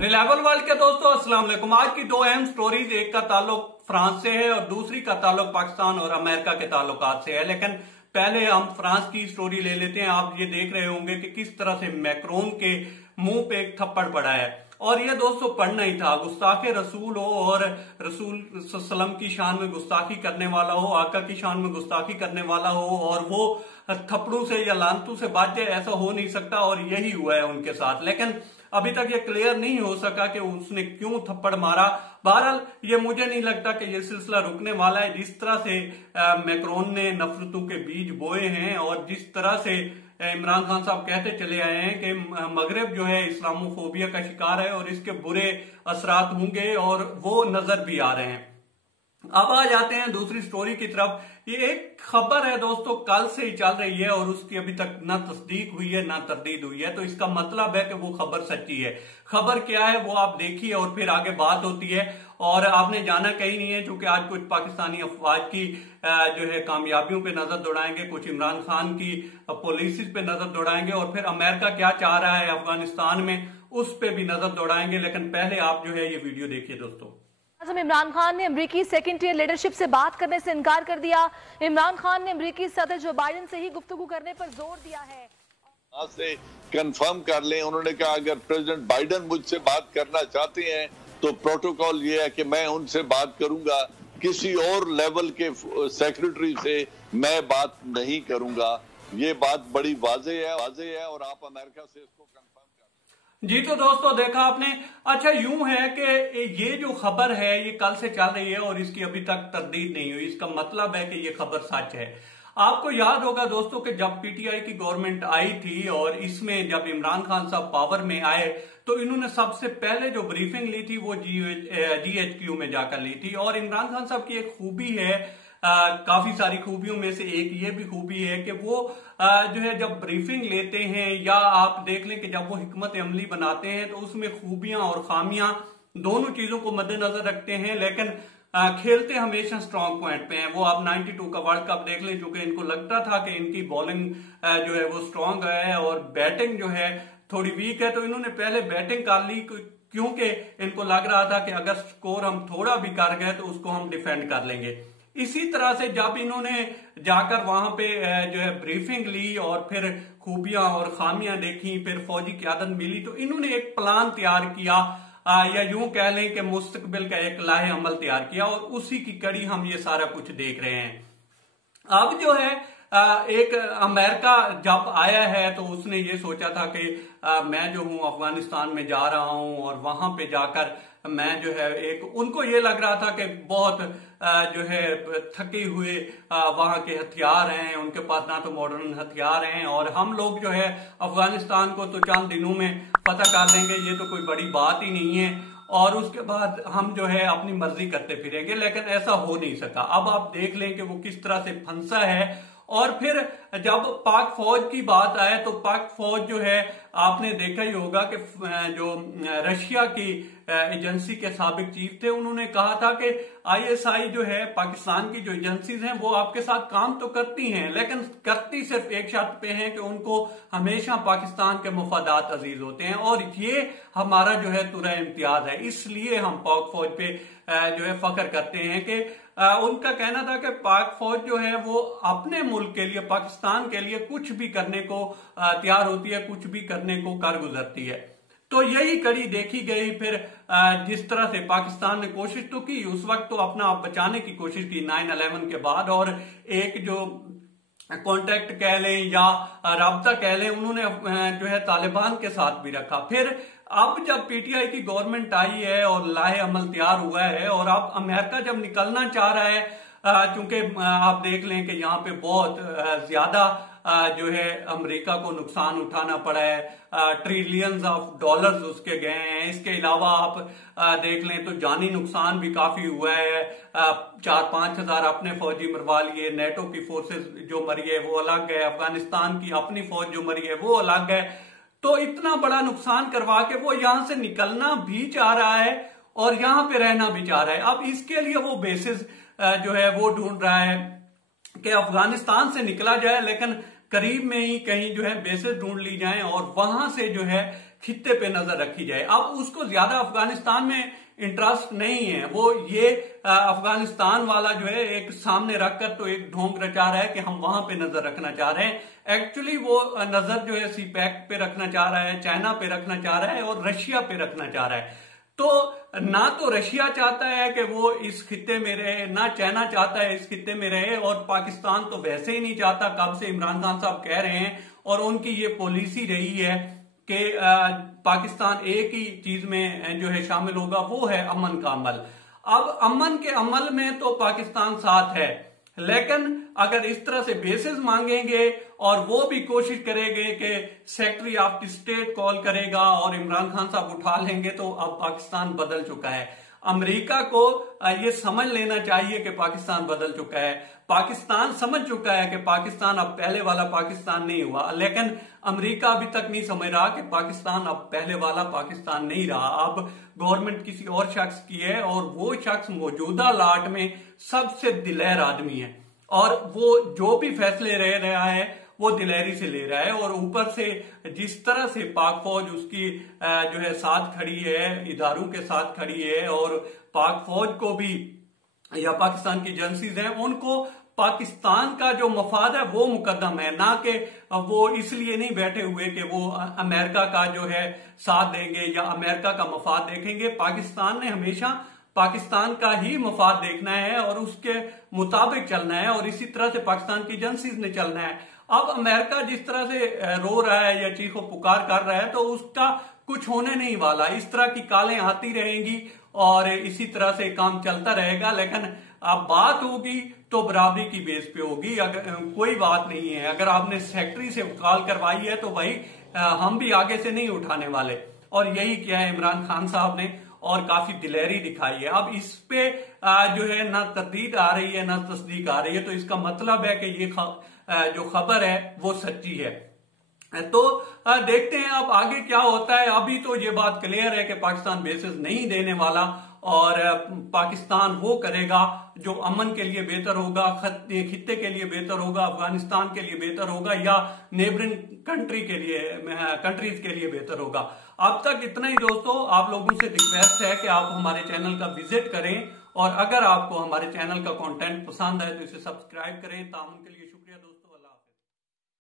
Reliable world के दोस्तों अस्सलाम वालेकुम। आज की दो अहम स्टोरीज, एक का ताल्लुक फ्रांस से है और दूसरी का ताल्लुक पाकिस्तान और अमेरिका के ताल्लुकात से है। लेकिन पहले हम फ्रांस की स्टोरी ले लेते हैं। आप ये देख रहे होंगे कि किस तरह से मैक्रोन के मुंह पे एक थप्पड़ पड़ा है और ये दोस्तों पढ़ना ही था। गुस्ताखे रसूल हो और रसूल सल्लम की शान में गुस्ताखी करने वाला हो, आका की शान में गुस्ताखी करने वाला हो और वो थप्पड़ों से या लानतों से बच जाए, ऐसा हो नहीं सकता और यही हुआ है उनके साथ। लेकिन अभी तक ये क्लियर नहीं हो सका कि उसने क्यों थप्पड़ मारा। बहरहाल ये मुझे नहीं लगता कि ये सिलसिला रुकने वाला है। जिस तरह से मैक्रोन ने नफरतों के बीज बोए हैं और जिस तरह से इमरान खान साहब कहते चले आए हैं कि मगरब जो है इस्लामोफोबिया का शिकार है और इसके बुरे असरात होंगे और वो नजर भी आ रहे हैं। अब आ जाते हैं दूसरी स्टोरी की तरफ। ये एक खबर है दोस्तों, कल से ही चल रही है और उसकी अभी तक ना तस्दीक हुई है ना तरदीद हुई है, तो इसका मतलब है कि वो खबर सच्ची है। खबर क्या है वो आप देखिए और फिर आगे बात होती है। और आपने जाना कहीं नहीं है, क्योंकि आज कुछ पाकिस्तानी अफवाज की जो है कामयाबियों पे नजर दौड़ाएंगे, कुछ इमरान खान की पॉलिसीज पे नजर दौड़ाएंगे और फिर अमेरिका क्या चाह रहा है अफगानिस्तान में उस पे भी नजर दौड़ाएंगे। लेकिन पहले आप जो है ये वीडियो देखिए दोस्तों। इमरान खान ने अमरीकी सेकेंड टियर लीडरशिप से बात करने से इनकार कर दिया। इमरान खान ने अमरीकी सदर जो बाइडेन से ही गुफ्तगू करने पर जोर दिया है। आज से कंफर्म कर लें, उन्होंने कहा अगर प्रेसिडेंट बाइडेन मुझसे बात करना चाहते हैं तो प्रोटोकॉल ये है कि मैं उनसे बात करूंगा, किसी और लेवल के सेक्रेटरी से मैं बात नहीं करूंगा। ये बात बड़ी वाज़ेह है और आप अमेरिका से इसको कंफर्म कर। जी तो दोस्तों देखा आपने। अच्छा यूं है कि ये जो खबर है ये कल से चल रही है और इसकी अभी तक तरदीद नहीं हुई। इसका मतलब है कि ये खबर सच है। आपको याद होगा दोस्तों कि जब पीटीआई की गवर्नमेंट आई थी और इसमें जब इमरान खान साहब पावर में आए तो इन्होंने सबसे पहले जो ब्रीफिंग ली थी वो GHQ में जाकर ली थी। और इमरान खान साहब की एक खूबी है, काफी सारी खूबियों में से एक ये भी खूबी है कि वो जो है जब ब्रीफिंग लेते हैं या आप देख लें कि जब वो हिकमत अमली बनाते हैं तो उसमें खूबियां और खामियां दोनों चीजों को मद्देनजर रखते हैं, लेकिन खेलते हमेशा स्ट्रांग पॉइंट पे हैं। वो आप 92 का वर्ल्ड कप देख लें, क्योंकि इनको लगता था कि इनकी बॉलिंग जो है वो स्ट्रांग है और बैटिंग जो है थोड़ी वीक है, तो इन्होंने पहले बैटिंग कर ली क्योंकि इनको लग रहा था कि अगर स्कोर हम थोड़ा भी कर गए तो उसको हम डिफेंड कर लेंगे। इसी तरह से जब इन्होंने जाकर वहां पे जो है ब्रीफिंग ली और फिर खूबियां और खामियां देखी, फिर फौजी क़यादत मिली, तो इन्होंने एक प्लान तैयार किया या यूं कह लें कि मुस्तकबिल का एक लाहे अमल तैयार किया और उसी की कड़ी हम ये सारा कुछ देख रहे हैं। अब जो है एक अमेरिका जब आया है तो उसने ये सोचा था कि मैं जो हूं अफगानिस्तान में जा रहा हूं और वहां पे जाकर मैं जो है एक, उनको ये लग रहा था कि बहुत जो है थके हुए वहां के हथियार हैं, उनके पास ना तो मॉडर्न हथियार हैं और हम लोग जो है अफगानिस्तान को तो चंद दिनों में पता कर लेंगे, ये तो कोई बड़ी बात ही नहीं है और उसके बाद हम जो है अपनी मर्जी करते फिरेंगे। लेकिन ऐसा हो नहीं सका। अब आप देख लें कि वो किस तरह से फंसा है। और फिर जब पाक फौज की बात आए तो पाक फौज जो है आपने देखा ही होगा कि जो रशिया की एजेंसी के साबिक चीफ थे उन्होंने कहा था कि ISI जो है पाकिस्तान की जो एजेंसीज हैं वो आपके साथ काम तो करती हैं, लेकिन करती सिर्फ एक शर्त पे हैं कि उनको हमेशा पाकिस्तान के मफादात अजीज होते हैं और ये हमारा जो है तुरा इम्तियाज है। इसलिए हम पाक फौज पे जो है फख्र करते हैं कि उनका कहना था कि पाक फौज जो है वो अपने मुल्क के लिए, पाकिस्तान के लिए कुछ भी करने को तैयार होती है, कुछ भी करने को कर गुजरती है। तो यही कड़ी देखी गई। फिर जिस तरह से पाकिस्तान ने कोशिश तो की, उस वक्त तो अपना आप बचाने की कोशिश की 9/11 के बाद और एक जो कॉन्टेक्ट कह लें या राब्ता कह लें उन्होंने जो है तालिबान के साथ भी रखा। फिर अब जब पीटीआई की गवर्नमेंट आई है और लाहे अमल तैयार हुआ है और अब अमेरिका जब निकलना चाह रहा है, क्योंकि आप देख लें कि यहाँ पे बहुत ज्यादा जो है अमेरिका को नुकसान उठाना पड़ा है, ट्रिलियंस ऑफ डॉलर्स उसके गए हैं। इसके अलावा आप देख लें तो जानी नुकसान भी काफी हुआ है। 4-5 हजार अपने फौजी मरवा लिए, नेटो की फोर्सेस जो मरी है वो अलग है, अफगानिस्तान की अपनी फौज जो मरी है वो अलग है। तो इतना बड़ा नुकसान करवा के वो यहां से निकलना भी चाह रहा है और यहां पे रहना भी चाह रहा है। अब इसके लिए वो बेसिस जो है वो ढूंढ रहा है कि अफगानिस्तान से निकला जाए, लेकिन करीब में ही कहीं जो है बेसेस ढूंढ ली जाएं और वहां से जो है खित्ते पे नजर रखी जाए। अब उसको ज्यादा अफगानिस्तान में इंटरेस्ट नहीं है, वो ये अफगानिस्तान वाला जो है एक सामने रखकर तो एक ढोंग रचा रहा है कि हम वहां पे नजर रखना चाह रहे हैं। एक्चुअली वो नजर जो है सीपैक पे रखना चाह रहा है, चाइना पे रखना चाह रहा है और रशिया पे रखना चाह रहा है। तो ना तो रशिया चाहता है कि वो इस खित्ते में रहे, ना चाइना चाहता है इस खित्ते में रहे, और पाकिस्तान तो वैसे ही नहीं चाहता। कब से इमरान खान साहब कह रहे हैं और उनकी ये पॉलिसी रही है कि पाकिस्तान एक ही चीज में जो है शामिल होगा, वो है अमन का अमल। अब अमन के अमल में तो पाकिस्तान साथ है, लेकिन अगर इस तरह से बेसिस मांगेंगे और वो भी कोशिश करेंगे कि सेक्रेटरी ऑफ स्टेट कॉल करेगा और इमरान खान साहब उठा लेंगे, तो अब पाकिस्तान बदल चुका है। अमेरिका को ये समझ लेना चाहिए कि पाकिस्तान बदल चुका है। पाकिस्तान समझ चुका है कि पाकिस्तान अब पहले वाला पाकिस्तान नहीं हुआ, लेकिन अमेरिका अभी तक नहीं समझ रहा कि पाकिस्तान अब पहले वाला पाकिस्तान नहीं रहा। अब गवर्नमेंट किसी और शख्स की है और वो शख्स मौजूदा लाट में सबसे दिलेर आदमी है और वो जो भी फैसले ले रहा है वो दिलेरी से ले रहा है। और ऊपर से जिस तरह से पाक फौज उसकी जो है साथ खड़ी है, इदारों के साथ खड़ी है, और पाक फौज को भी या पाकिस्तान की एजेंसीज हैं उनको पाकिस्तान का जो मफाद है वो मुकद्दम है, ना कि वो इसलिए नहीं बैठे हुए कि वो अमेरिका का जो है साथ देंगे या अमेरिका का मफाद देखेंगे। पाकिस्तान ने हमेशा पाकिस्तान का ही मफाद देखना है और उसके मुताबिक चलना है, और इसी तरह से पाकिस्तान की एजेंसीज ने चलना है। अब अमेरिका जिस तरह से रो रहा है या चीखो पुकार कर रहा है, तो उसका कुछ होने नहीं वाला। इस तरह की कालें आती रहेंगी और इसी तरह से काम चलता रहेगा। लेकिन अब बात होगी तो बराबरी की बेस पे होगी। अगर कोई बात नहीं है, अगर आपने सेक्रेटरी से कॉल करवाई है तो भाई हम भी आगे से नहीं उठाने वाले, और यही किया है इमरान खान साहब ने और काफी दिलेरी दिखाई है। अब इस पे जो है ना तरदीद आ रही है ना तस्दीक आ रही है, तो इसका मतलब है कि ये जो खबर है वो सच्ची है। तो देखते हैं अब आगे क्या होता है। अभी तो ये बात क्लियर है कि पाकिस्तान बेसिस नहीं देने वाला और पाकिस्तान वो करेगा जो अमन के लिए बेहतर होगा, खित्ते के लिए बेहतर होगा, अफगानिस्तान के लिए बेहतर होगा या नेबरिंग कंट्रीज के लिए बेहतर होगा। अब तक इतना ही दोस्तों। आप लोगों से रिक्वेस्ट है कि आप हमारे चैनल का विजिट करें और अगर आपको हमारे चैनल का कंटेंट पसंद है तो इसे सब्सक्राइब करें। तामुन के लिए